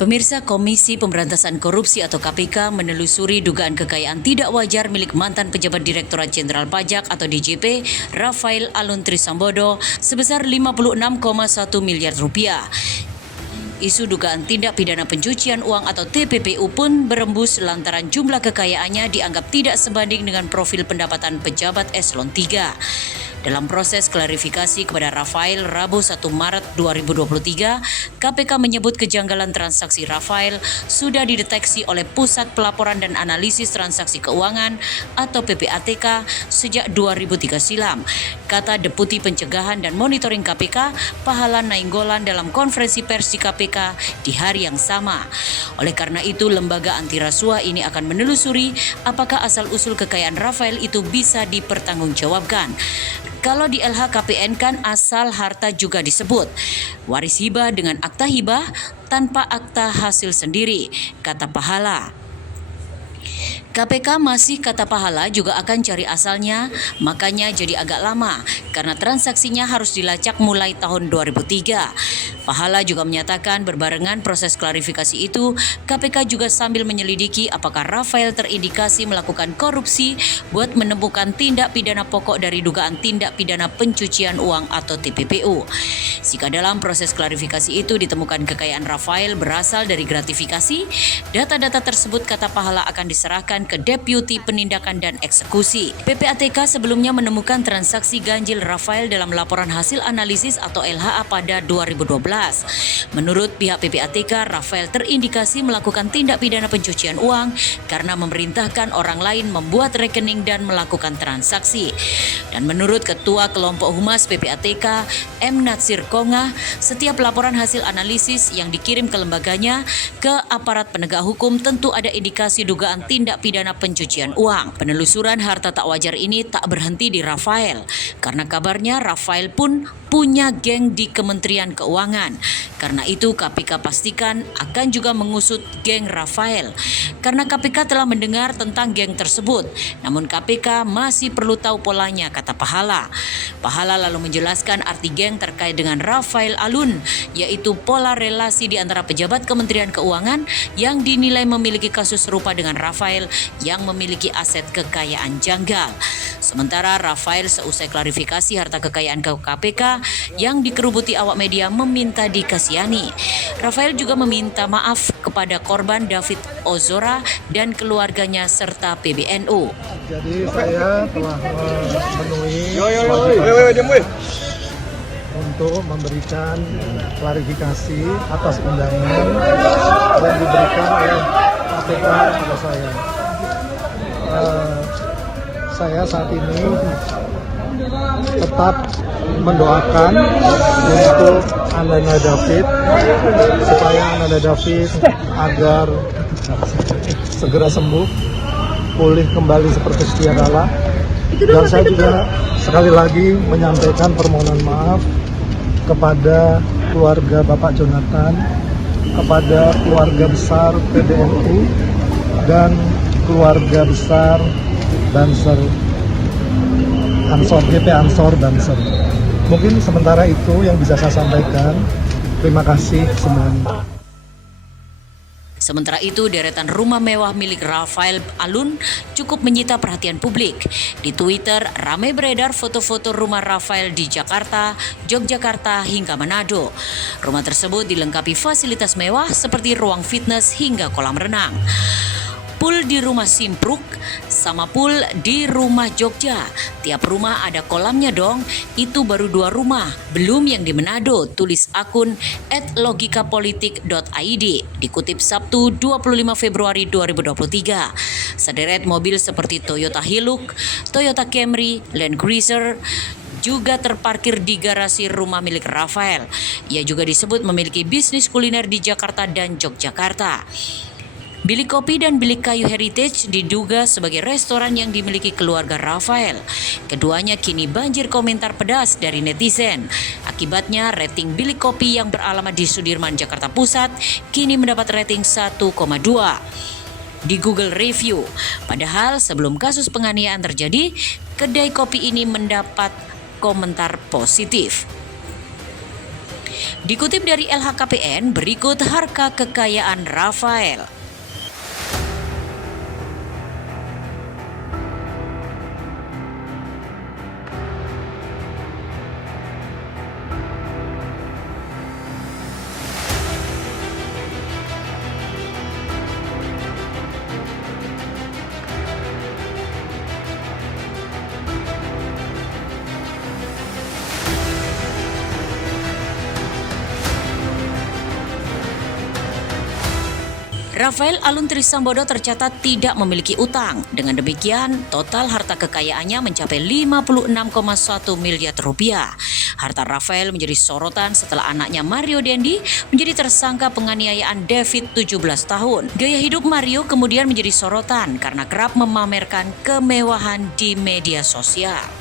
Pemirsa, Komisi Pemberantasan Korupsi atau KPK menelusuri dugaan kekayaan tidak wajar milik mantan pejabat Direktorat Jenderal Pajak atau DJP Rafael Alun Trisambodo sebesar 56,1 miliar rupiah. Isu dugaan tindak pidana pencucian uang atau TPPU pun berembus lantaran jumlah kekayaannya dianggap tidak sebanding dengan profil pendapatan pejabat eselon 3. Dalam proses klarifikasi kepada Rafael Rabu 1 Maret 2023, KPK menyebut kejanggalan transaksi Rafael sudah dideteksi oleh Pusat Pelaporan dan Analisis Transaksi Keuangan atau PPATK sejak 2003 silam, kata Deputi Pencegahan dan Monitoring KPK Pahala Nainggolan dalam konferensi pers di KPK di hari yang sama. Oleh karena itu, lembaga anti rasuah ini akan menelusuri apakah asal-usul kekayaan Rafael itu bisa dipertanggungjawabkan. Kalau di LHKPN kan asal harta juga disebut. Waris hibah dengan akta hibah tanpa akta hasil sendiri, kata Pahala. KPK masih kata Pahala juga akan cari asalnya, makanya jadi agak lama karena transaksinya harus dilacak mulai tahun 2003. Pahala juga menyatakan berbarengan proses klarifikasi itu, KPK juga sambil menyelidiki apakah Rafael terindikasi melakukan korupsi buat menemukan tindak pidana pokok dari dugaan tindak pidana pencucian uang atau TPPU. Jika dalam proses klarifikasi itu ditemukan kekayaan Rafael berasal dari gratifikasi, data-data tersebut kata Pahala akan diserahkan ke Deputi Penindakan dan Eksekusi. PPATK sebelumnya menemukan transaksi ganjil Rafael dalam laporan hasil analisis atau LHA pada 2012. Menurut pihak PPATK, Rafael terindikasi melakukan tindak pidana pencucian uang karena memerintahkan orang lain membuat rekening dan melakukan transaksi. Dan menurut Ketua Kelompok Humas PPATK, M. Natsir Konga, setiap laporan hasil analisis yang dikirim ke lembaganya ke aparat penegak hukum tentu ada indikasi dugaan tindak pidana pencucian uang. Penelusuran harta tak wajar ini tak berhenti di Rafael, karena kabarnya Rafael pun punya geng di Kementerian Keuangan. Karena itu KPK pastikan akan juga mengusut geng Rafael. Karena KPK telah mendengar tentang geng tersebut, namun KPK masih perlu tahu polanya, kata Pahala. Pahala lalu menjelaskan arti geng terkait dengan Rafael Alun, yaitu pola relasi di antara pejabat Kementerian Keuangan yang dinilai memiliki kasus serupa dengan Rafael yang memiliki aset kekayaan janggal. Sementara Rafael seusai klarifikasi harta kekayaan ke KPK yang dikerubuti awak media meminta dikasihani. Rafael juga meminta maaf kepada korban David Ozora dan keluarganya serta PBNU. Jadi saya telah memenuhi untuk memberikan klarifikasi atas undangan yang diberikan oleh KPK kepada saya. Saya saat ini tetap mendoakan untuk Ananda David supaya Ananda David agar segera sembuh, pulih kembali seperti sedia kala. Dan saya juga sekali lagi menyampaikan permohonan maaf kepada keluarga Bapak Jonathan, kepada keluarga besar PBNU dan keluarga besar Banser Ansor, GP Ansor Banser. Mungkin sementara itu yang bisa saya sampaikan. Terima kasih semuanya. Sementara itu, deretan rumah mewah milik Rafael Alun cukup menyita perhatian publik. Di Twitter, ramai beredar foto-foto rumah Rafael di Jakarta, Yogyakarta, hingga Manado. Rumah tersebut dilengkapi fasilitas mewah seperti ruang fitness hingga kolam renang. Pool di rumah Simpruk sama pool di rumah Jogja. Tiap rumah ada kolamnya dong. Itu baru 2 rumah, belum yang di Manado, tulis akun @logikapolitik.id. Dikutip Sabtu 25 Februari 2023. Sederet mobil seperti Toyota Hilux, Toyota Camry, Land Cruiser juga terparkir di garasi rumah milik Rafael. Ia juga disebut memiliki bisnis kuliner di Jakarta dan Yogyakarta. Bilik kopi dan bilik kayu heritage diduga sebagai restoran yang dimiliki keluarga Rafael. Keduanya kini banjir komentar pedas dari netizen. Akibatnya rating bilik kopi yang beralamat di Sudirman, Jakarta Pusat kini mendapat rating 1,2 di Google Review. Padahal sebelum kasus penganiayaan terjadi, kedai kopi ini mendapat komentar positif. Dikutip dari LHKPN, berikut harta kekayaan Rafael. Rafael Alun Trisambodo tercatat tidak memiliki utang. Dengan demikian, total harta kekayaannya mencapai 56,1 miliar rupiah. Harta Rafael menjadi sorotan setelah anaknya Mario Dendi menjadi tersangka penganiayaan David 17 tahun. Gaya hidup Mario kemudian menjadi sorotan karena kerap memamerkan kemewahan di media sosial.